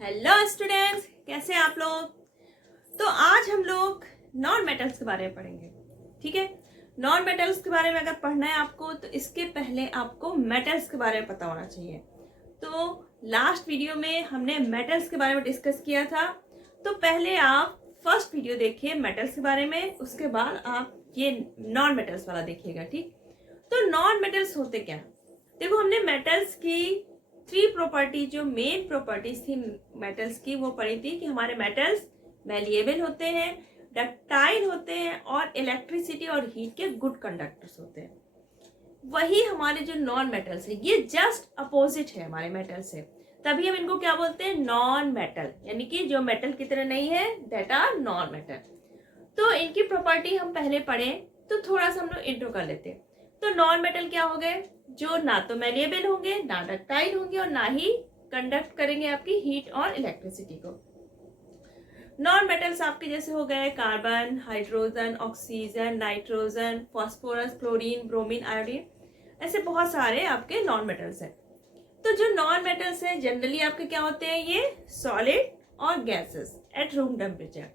Hello students, कैसे हैं आप लोग। तो आज हम लोग नॉन मेटल्स के बारे में पढ़ेंगे। ठीक है, नॉन मेटल्स के बारे में अगर पढ़ना है आपको तो इसके पहले आपको मेटल्स के बारे में पता होना चाहिए। तो लास्ट वीडियो में हमने मेटल्स के बारे में डिस्कस किया था, तो पहले आप फर्स्ट वीडियो देखिए मेटल्स के बारे में, उसके बाद आप ये नॉन मेटल्स वाला देखिएगा। ठीक, तो नॉन मेटल्स होते क्या। देखो, हमने मेटल्स की 3 प्रॉपर्टी, जो मेन प्रॉपर्टीज थी मेटल्स की, वो पढ़ी थी कि हमारे मेटल्स मैलिएबल होते हैं, डक्टाइल होते हैं और इलेक्ट्रिसिटी और हीट के गुड कंडक्टर्स होते हैं। वही हमारे जो नॉन मेटल्स है, ये जस्ट अपोजिट है हमारे मेटल से, तभी हम इनको क्या बोलते हैं, नॉन मेटल, यानी कि जो मेटल की तरह नहीं है, दैट आर नॉन मेटल। तो इनकी प्रॉपर्टी हम पहले पढ़े, तो थोड़ा सा हम लोग इंट्रो कर लेते हैं। तो नॉन मेटल क्या हो गए, जो ना तो मैलिएबल होंगे, ना डक्टाइल होंगे और ना ही कंडक्ट करेंगे आपकी हीट और इलेक्ट्रिसिटी को। नॉन मेटल्स आपके जैसे हो गए carbon, hydrogen, oxygen, nitrogen, phosphorus, chlorine, bromine, iodine, ऐसे बहुत सारे आपके नॉन मेटल्स हैं। तो जो नॉन मेटल्स हैं जनरली आपके क्या होते हैं, ये सॉलिड और गैसेस एट रूम टेम्परेचर।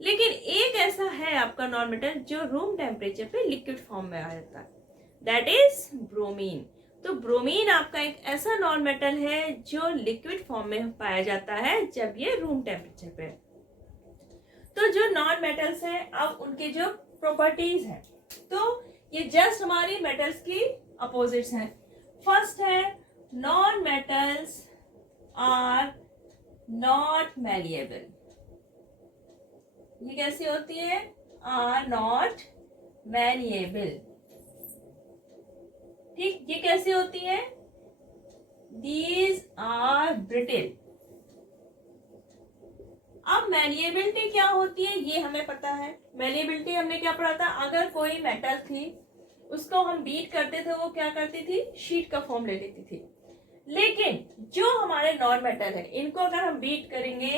लेकिन एक ऐसा है आपका नॉन मेटल जो रूम टेम्परेचर पे लिक्विड फॉर्म में आ जाता है, दैट इज ब्रोमीन। तो ब्रोमीन आपका एक ऐसा नॉन मेटल है जो लिक्विड फॉर्म में पाया जाता है जब ये रूम टेम्परेचर पे। तो जो नॉन मेटल्स हैं, अब उनके जो प्रॉपर्टीज हैं, तो ये जस्ट हमारी मेटल्स की अपोजिट्स हैं। फर्स्ट है, non metals are not malleable. ये कैसी होती है, आर नॉट मैलिएबल। ठीक, ये कैसी होती है, दीज आर ब्रिटिल। अब मैलिएबिलिटी क्या होती है ये हमें पता है। मैलिएबिलिटी हमने क्या पढ़ा था, अगर कोई मेटल थी उसको हम बीट करते थे, वो क्या करती थी, शीट का फॉर्म ले लेती थी। लेकिन जो हमारे नॉन मेटल है, इनको अगर हम बीट करेंगे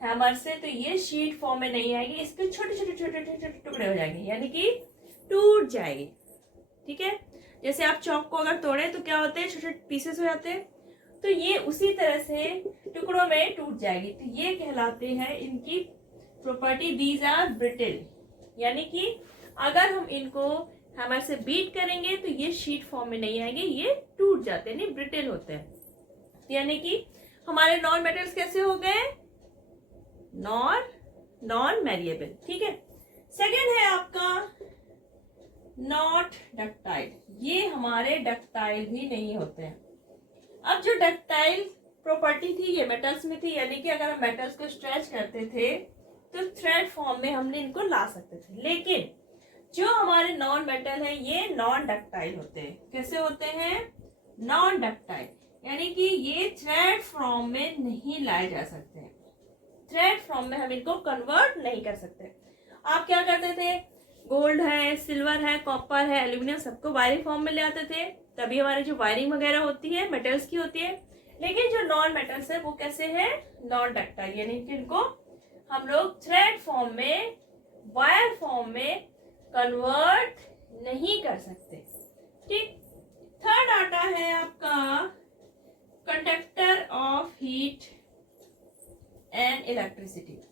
हैमर से, तो ये शीट फॉर्म में नहीं आएगी, इसके छोटे छोटे छोटे छोटे टुकड़े हो जाएंगे, यानी कि टूट जाएगी। ठीक है, जैसे आप चौक को अगर तोड़े तो क्या होते हैं, छोटे पीसेस हो जाते हैं, तो ये उसी तरह से टुकड़ों में टूट जाएगी। तो ये कहलाते हैं इनकी प्रॉपर्टी, दीज आर ब्रिटिल, यानी कि अगर हम इनको हैमर से बीट करेंगे तो ये शीट फॉर्म में नहीं आएंगे, ये टूट जाते हैं, नहीं ब्रिटिल होते हैं। यानी कि हमारे नॉन मेटल्स कैसे हो गए, नॉन मैलिएबल। ठीक है, सेकेंड है आपका नॉट डक्टाइल। ये हमारे डक्टाइल भी नहीं होते हैं। अब जो डक्टाइल प्रॉपर्टी थी ये मेटल्स में थी, यानी कि अगर हम मेटल्स को स्ट्रेच करते थे तो थ्रेड फॉर्म में हमने इनको ला सकते थे। लेकिन जो हमारे नॉन मेटल है ये नॉन डक्टाइल होते हैं। कैसे होते हैं, नॉन डक्टाइल, यानी कि ये थ्रेड फॉर्म में नहीं लाए जा सकते, थ्रेड फॉर्म में हम इनको कन्वर्ट नहीं कर सकते। आप क्या करते थे, गोल्ड है, सिल्वर है, कॉपर है, एल्यूमिनियम, सबको वायरिंग फॉर्म में ले आते थे, तभी हमारी जो वायरिंग वगैरह होती है मेटल्स की होती है। लेकिन जो नॉन मेटल्स है वो कैसे है, नॉन डक्टाइल, यानी कि इनको हम लोग थ्रेड फॉर्म में, वायर फॉर्म में कन्वर्ट नहीं कर सकते। ठीक, थर्ड आता है आपका conductor of heat and electricity.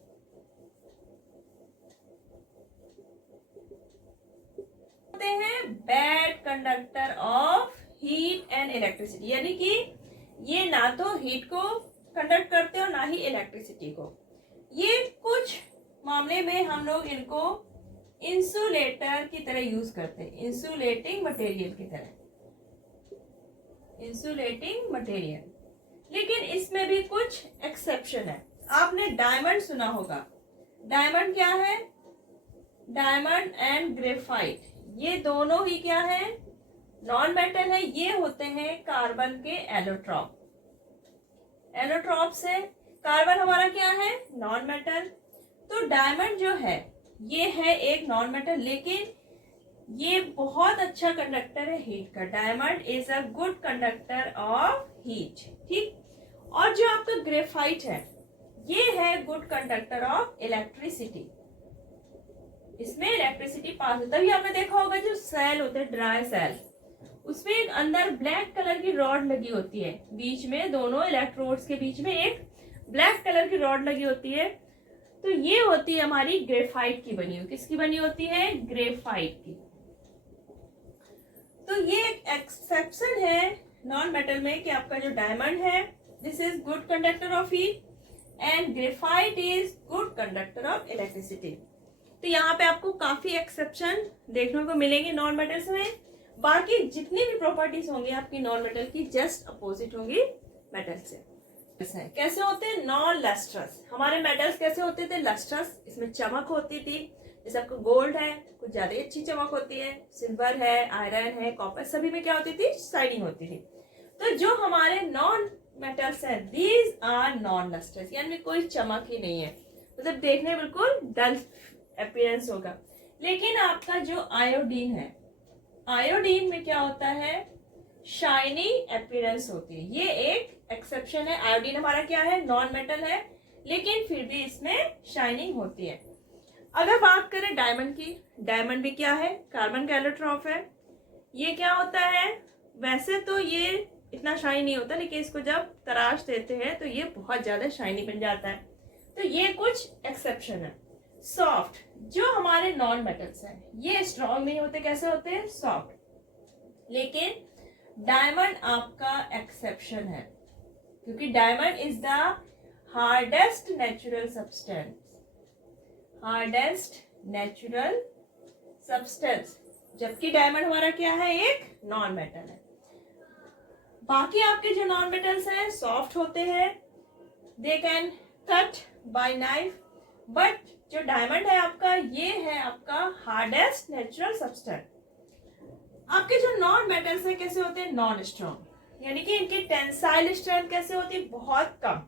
होते हैं bad conductor of heat and electricity, यानी कि ये ना तो हीट को कंडक्ट करते और ना ही इलेक्ट्रिसिटी को। ये कुछ मामले में हम लोग इनको इंसुलेटर की तरह यूज करते हैं, इंसुलेटिंग मटेरियल की तरह, इंसुलेटिंग मटेरियल। लेकिन इसमें भी कुछ एक्सेप्शन है। आपने डायमंड सुना होगा, डायमंड क्या है, डायमंड एंड ग्रेफाइट, ये दोनों ही क्या है, नॉन मेटल है। ये होते हैं कार्बन के एलोट्रॉप। एलोट्रॉप से कार्बन हमारा क्या है, नॉन मेटल। तो डायमंड जो है ये है एक नॉन मेटल, लेकिन ये बहुत अच्छा कंडक्टर है हीट का। Diamond is a good conductor of heat. ठीक, और जो आपका ग्रेफाइट है ये है गुड कंडक्टर ऑफ इलेक्ट्रिसिटी। इसमें इलेक्ट्रिसिटी पास होता है। तभी आपने देखा होगा जो सेल होते हैं, ड्राई सेल, उसमें एक अंदर ब्लैक कलर की रॉड लगी होती है, बीच में दोनों इलेक्ट्रोड्स के बीच में एक ब्लैक कलर की रॉड लगी होती है। तो ये होती है हमारी ग्रेफाइट की बनी हुई। किसकी बनी होती है? ग्रेफाइट की। तो ये एक एक्सेप्शन है नॉन मेटल में कि आपका जो डायमंड है this is good conductor of heat and graphite is good conductor of electricity. तो यहाँ पे आपको काफी एक्सेप्शन देखने को मिलेंगे नॉन मेटल्स में। बाकी जितनी भी प्रॉपर्टीज होंगी आपकी नॉन मेटल की जस्ट अपोजिट होंगी मेटल से। कैसे होते हैं? Non lustrous. हमारे मेटल्स कैसे होते थे? लस्ट्रस। इसमें चमक होती थी। जैसे आपको गोल्ड है कुछ ज्यादा अच्छी चमक होती है, सिल्वर है, आयरन है, कॉपर, सभी में क्या होती थी? शाइनिंग होती थी। तो जो हमारे नॉन मेटल्स हैं दीज आर नॉन लस्ट्रस, यानी कोई चमक ही नहीं है, मतलब देखने बिल्कुल डल अपीयरेंस होगा। लेकिन आपका जो आयोडीन है, आयोडीन में क्या होता है? शाइनिंग अपीयरेंस होती है। ये एक एक्सेप्शन है। आयोडीन हमारा क्या है? नॉन मेटल है, लेकिन फिर भी इसमें शाइनिंग होती है। अगर बात करें डायमंड की, डायमंड भी क्या है? कार्बन का एलोट्रॉप है। ये क्या होता है? वैसे तो ये इतना शाइन नहीं होता, लेकिन इसको जब तराश देते हैं तो ये बहुत ज्यादा शाइनी बन जाता है। तो ये कुछ एक्सेप्शन है। सॉफ्ट, जो हमारे नॉन मेटल्स हैं ये स्ट्रॉन्ग नहीं होते। कैसे होते हैं? सॉफ्ट। लेकिन डायमंड आपका एक्सेप्शन है, क्योंकि diamond is the hardest natural substance, hardest natural substance, जबकि डायमंड हमारा क्या है? एक नॉन मेटल है। बाकी आपके जो नॉन मेटल्स हैं सॉफ्ट होते हैं, they can cut by knife, but जो डायमंड है आपका ये है आपका हार्डेस्ट नेचुरल सब्सटेंस। आपके जो नॉन मेटल्स है कैसे होते हैं? नॉन स्ट्रॉन्ग, यानी कि इनकी टेंसाइल स्ट्रेंथ कैसे होती है? बहुत कम।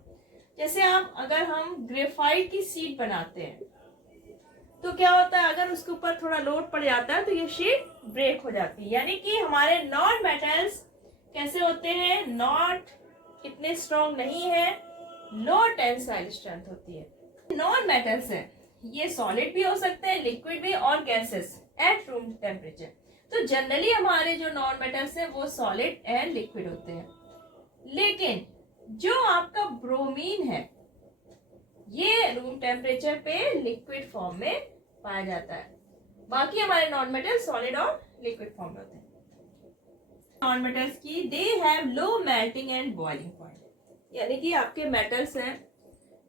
जैसे आप अगर हम ग्रेफाइट की शीट बनाते हैं तो क्या होता है? अगर उसके ऊपर थोड़ा लोड पड़ जाता है तो ये शीट ब्रेक हो जाती है। यानी कि हमारे नॉन मेटल्स कैसे होते हैं? नॉट इतने स्ट्रॉन्ग नहीं है, लो टेंसाइल स्ट्रेंथ होती है। नॉन मेटल्स है ये सॉलिड भी हो सकते हैं, लिक्विड भी, और गैसेस एट रूम टेम्परेचर। तो जनरली हमारे जो नॉन मेटल्स है वो सॉलिड एंड लिक्विड होते हैं। लेकिन जो आपका ब्रोमीन है ये रूम टेम्परेचर पे लिक्विड फॉर्म में पाया जाता है। बाकी हमारे नॉन मेटल सॉलिड और लिक्विड फॉर्म में होते हैं। नॉन मेटल्स की they have low melting and boiling point, यानी कि आपके मेटल्स हैं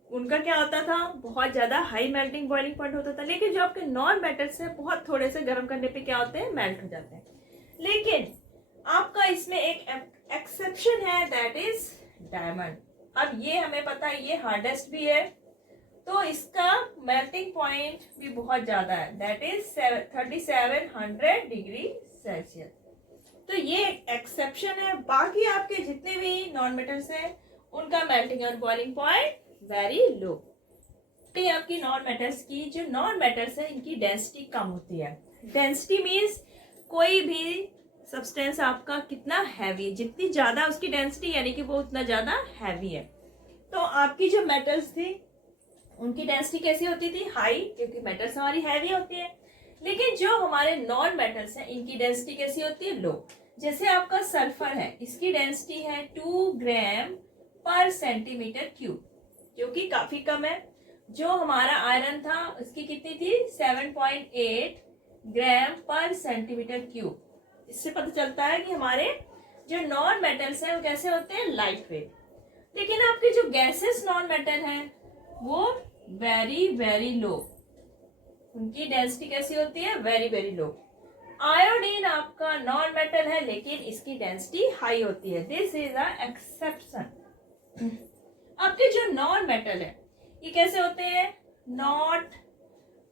उनका क्या होता था? बहुत ज्यादा हाई मेल्टिंग बॉइलिंग पॉइंट होता था। लेकिन जो आपके नॉन मेटल्स हैं बहुत थोड़े से गर्म करने पे क्या होते हैं? मेल्ट हो जाते हैं। लेकिन आपका इसमें एक एक्सेप्शन है, दैट इज डायमंड। अब ये हमें पता है ये हार्डेस्ट भी है, तो इसका मेल्टिंग पॉइंट भी बहुत ज्यादा है, दैट इज 3700 डिग्री सेल्सियस। तो ये एक्सेप्शन है। बाकी आपके जितने भी नॉन मेटल्स हैं उनका मेल्टिंग और बॉइलिंग पॉइंट वेरी लो। तो आपकी नॉन मेटल्स की जो नॉन मेटल्स है इनकी डेंसिटी कम होती है। डेंसिटी मीन्स कोई भी सब्सटेंस आपका कितना हैवी, जितनी ज्यादा उसकी डेंसिटी यानी कि वो उतना ज्यादा हैवी है। तो आपकी जो मेटल्स थी उनकी डेंसिटी कैसी होती थी? हाई, क्योंकि मेटल्स हमारी हैवी होती है। लेकिन जो हमारे नॉन मेटल्स हैं इनकी डेंसिटी कैसी होती है? लो। जैसे आपका सल्फर है, इसकी डेंसिटी है 2 ग्राम पर सेंटीमीटर क्यूब, जो कि काफी कम है। जो हमारा आयरन था उसकी कितनी थी? 7.8 ग्राम पर सेंटीमीटर क्यूब। इससे पता चलता है कि हमारे जो नॉन मेटल्स हैं वो कैसे होते हैं? Light weight. लेकिन आपके जो गैसेस नॉन मेटल हैं वो वेरी वेरी लो, उनकी डेंसिटी कैसी होती है? Very very low. आयोडीन आपका नॉन मेटल है लेकिन इसकी डेंसिटी हाई होती है, दिस इज अ एक्सेप्शन। आपके जो नॉन मेटल है ये कैसे होते हैं?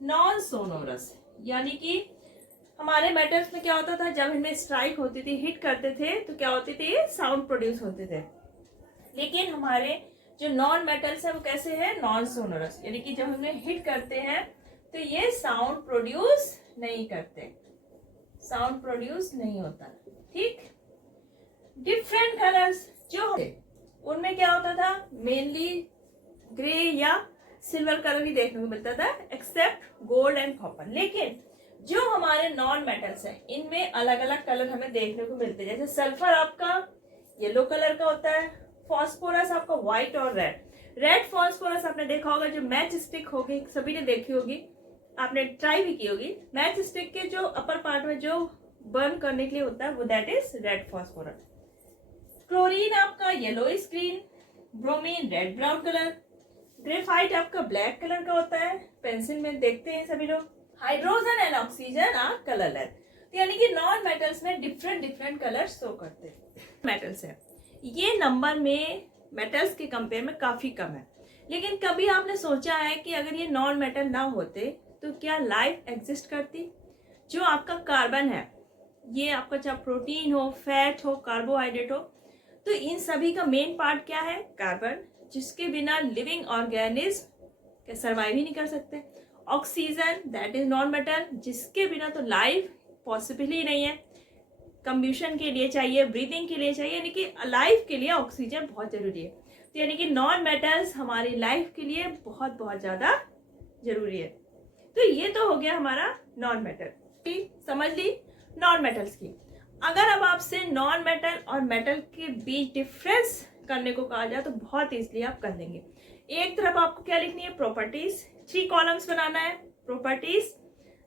नॉन सोनोरस, यानी कि हमारे मेटल्स में क्या होता था? जब इनमें स्ट्राइक होती थी, हिट करते थे तो क्या होती थी? साउंड प्रोड्यूस होते थे। लेकिन हमारे जो नॉन मेटल्स है वो कैसे है? नॉन सोनोरस, यानी कि जब हमें हिट करते हैं तो ये साउंड प्रोड्यूस नहीं करते, साउंड प्रोड्यूस नहीं होता। ठीक। डिफरेंट कलर्स जो उनमें क्या होता था? मेनली ग्रे या सिल्वर कलर ही देखने को मिलता था, एक्सेप्ट गोल्ड एंड कॉपर। लेकिन जो हमारे नॉन मेटल्स हैं इनमें अलग अलग कलर हमें देखने को मिलते हैं। जैसे सल्फर आपका येलो कलर का होता है, फास्फोरस आपका व्हाइट और रेड। रेड फॉस्फोरस आपने देखा होगा, जो मैच स्टिक होगी, सभी ने देखी होगी, आपने ट्राई भी की होगी। मैच स्टिक के जो अपर पार्ट में जो बर्न करने के लिए होता है वो that is red phosphorus. Chlorine आपका yellow screen, bromine red brown colour, graphite आपका ब्लैक कलर का होता है, पेंसिल में देखते हैं सभी लोग। Hydrogen and oxygen are colourless, यानी कि नॉन मेटल्स में डिफरेंट डिफरेंट कलर शो करते हैं। मेटल्स है, ये नंबर में मेटल्स के कंपेयर में काफी कम है। लेकिन कभी आपने सोचा है कि अगर ये नॉन मेटल ना होते तो क्या लाइफ एग्जिस्ट करती? जो आपका कार्बन है, ये आपका चाहे प्रोटीन हो, फैट हो, कार्बोहाइड्रेट हो, तो इन सभी का मेन पार्ट क्या है? कार्बन, जिसके बिना लिविंग ऑर्गेनिज्म सर्वाइव ही नहीं कर सकते। Oxygen that is non metal, जिसके बिना तो लाइफ पॉसिबल ही नहीं है। कंब्यूशन के लिए चाहिए, ब्रीदिंग के लिए चाहिए, यानी कि लाइफ के लिए ऑक्सीजन बहुत जरूरी है। तो यानी कि नॉन मेटल्स हमारी लाइफ के लिए बहुत बहुत ज्यादा जरूरी है। तो ये तो हो गया हमारा नॉन मेटल, समझ ली नॉन मेटल्स की। अगर अब आपसे नॉन मेटल और मेटल के बीच डिफरेंस करने को कहा जाए तो बहुत इजीली आप कर लेंगे। एक तरफ आपको क्या लिखनी है? प्रॉपर्टीज, 3 कॉलम्स बनाना है, properties,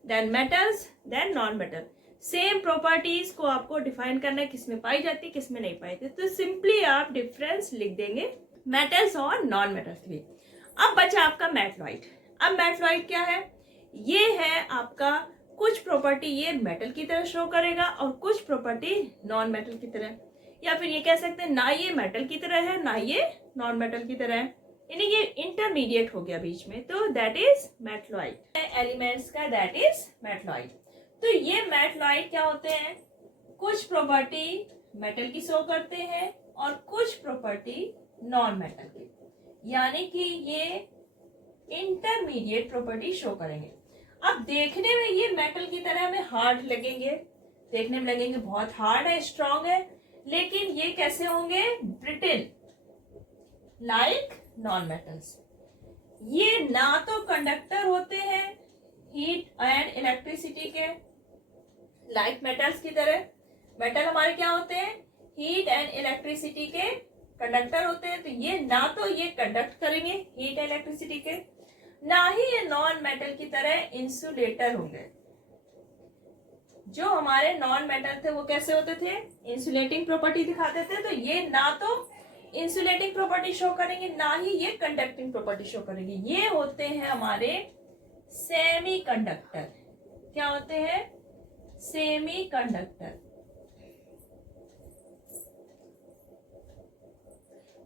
then metals, then non metal. Same properties को आपको डिफाइन करना है, किसमें पाई जाती है, किसमें नहीं पाई जाती। तो सिंपली आप डिफरेंस लिख देंगे मेटल्स और नॉन मेटल्स के लिए। अब बचा आपका मेटलॉइड। अब मेटलॉइड क्या है? ये है आपका कुछ प्रॉपर्टी ये मेटल की तरह शो करेगा और कुछ प्रॉपर्टी नॉन मेटल की तरह, या फिर ये कह सकते हैं ना ये मेटल की तरह है ना ये नॉन मेटल की तरह है, यानी ये इंटरमीडिएट हो गया बीच में, तो दैट इज मेटलॉइड। एलिमेंट्स का दैट इज मेटलॉइड। तो ये मेटलॉइड क्या होते हैं? कुछ प्रॉपर्टी मेटल की शो करते हैं और कुछ प्रॉपर्टी नॉन मेटल की, यानी कि ये इंटरमीडिएट प्रॉपर्टी शो करेंगे। अब देखने में ये मेटल की तरह हमें हार्ड लगेंगे, देखने में लगेंगे बहुत हार्ड है, स्ट्रांग है, लेकिन ये कैसे होंगे? Brittle, like non metals. ये ना तो कंडक्टर होते हैं हीट एंड इलेक्ट्रिसिटी के, लाइक मेटल्स की तरह। मेटल हमारे क्या होते हैं? हीट एंड इलेक्ट्रिसिटी के कंडक्टर होते हैं। तो ये ना तो ये कंडक्ट करेंगे हीट एंड इलेक्ट्रिसिटी के, ना ही ये नॉन मेटल की तरह इंसुलेटर होंगे। जो हमारे नॉन मेटल थे वो कैसे होते थे? इंसुलेटिंग प्रॉपर्टी दिखाते थे। तो ये ना तो इंसुलेटिंग प्रॉपर्टी शो करेंगे, ना ही ये कंडक्टिंग प्रॉपर्टी शो करेंगे। ये होते हैं हमारे सेमी कंडक्टर। क्या होते हैं? Semi conductor.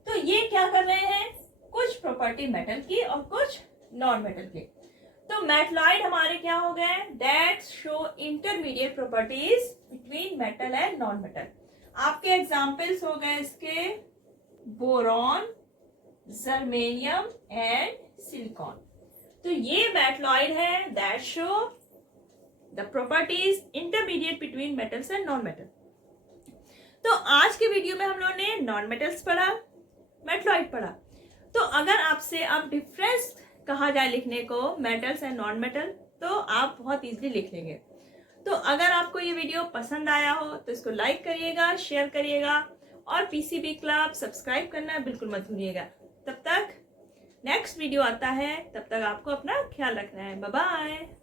तो ये क्या कर रहे हैं? कुछ प्रॉपर्टी मेटल की और कुछ नॉन मेटल की। तो मेटलॉइड हमारे क्या हो गए? That show intermediate properties between metal and non metal. आपके एग्जांपल्स हो गए इसके बोरॉन, जर्मेनियम एंड सिलिकॉन। तो ये मेटलॉइड है that show the properties intermediate between metals and non metal. तो आज के वीडियो में हम लोगों ने नॉन मेटल्स पढ़ा, मेटलॉइड पढ़ा। तो अगर आपसे अब डिफरेंस कहा जाए लिखने को मेटल्स एंड नॉन मेटल, तो आप बहुत इजीली लिख लेंगे। तो अगर आपको ये वीडियो पसंद आया हो तो इसको लाइक करिएगा, शेयर करिएगा और पीसीबी क्लब सब्सक्राइब करना बिल्कुल मत भूलिएगा। तब तक नेक्स्ट वीडियो आता है, तब तक आपको अपना ख्याल रखना है। Bye bye.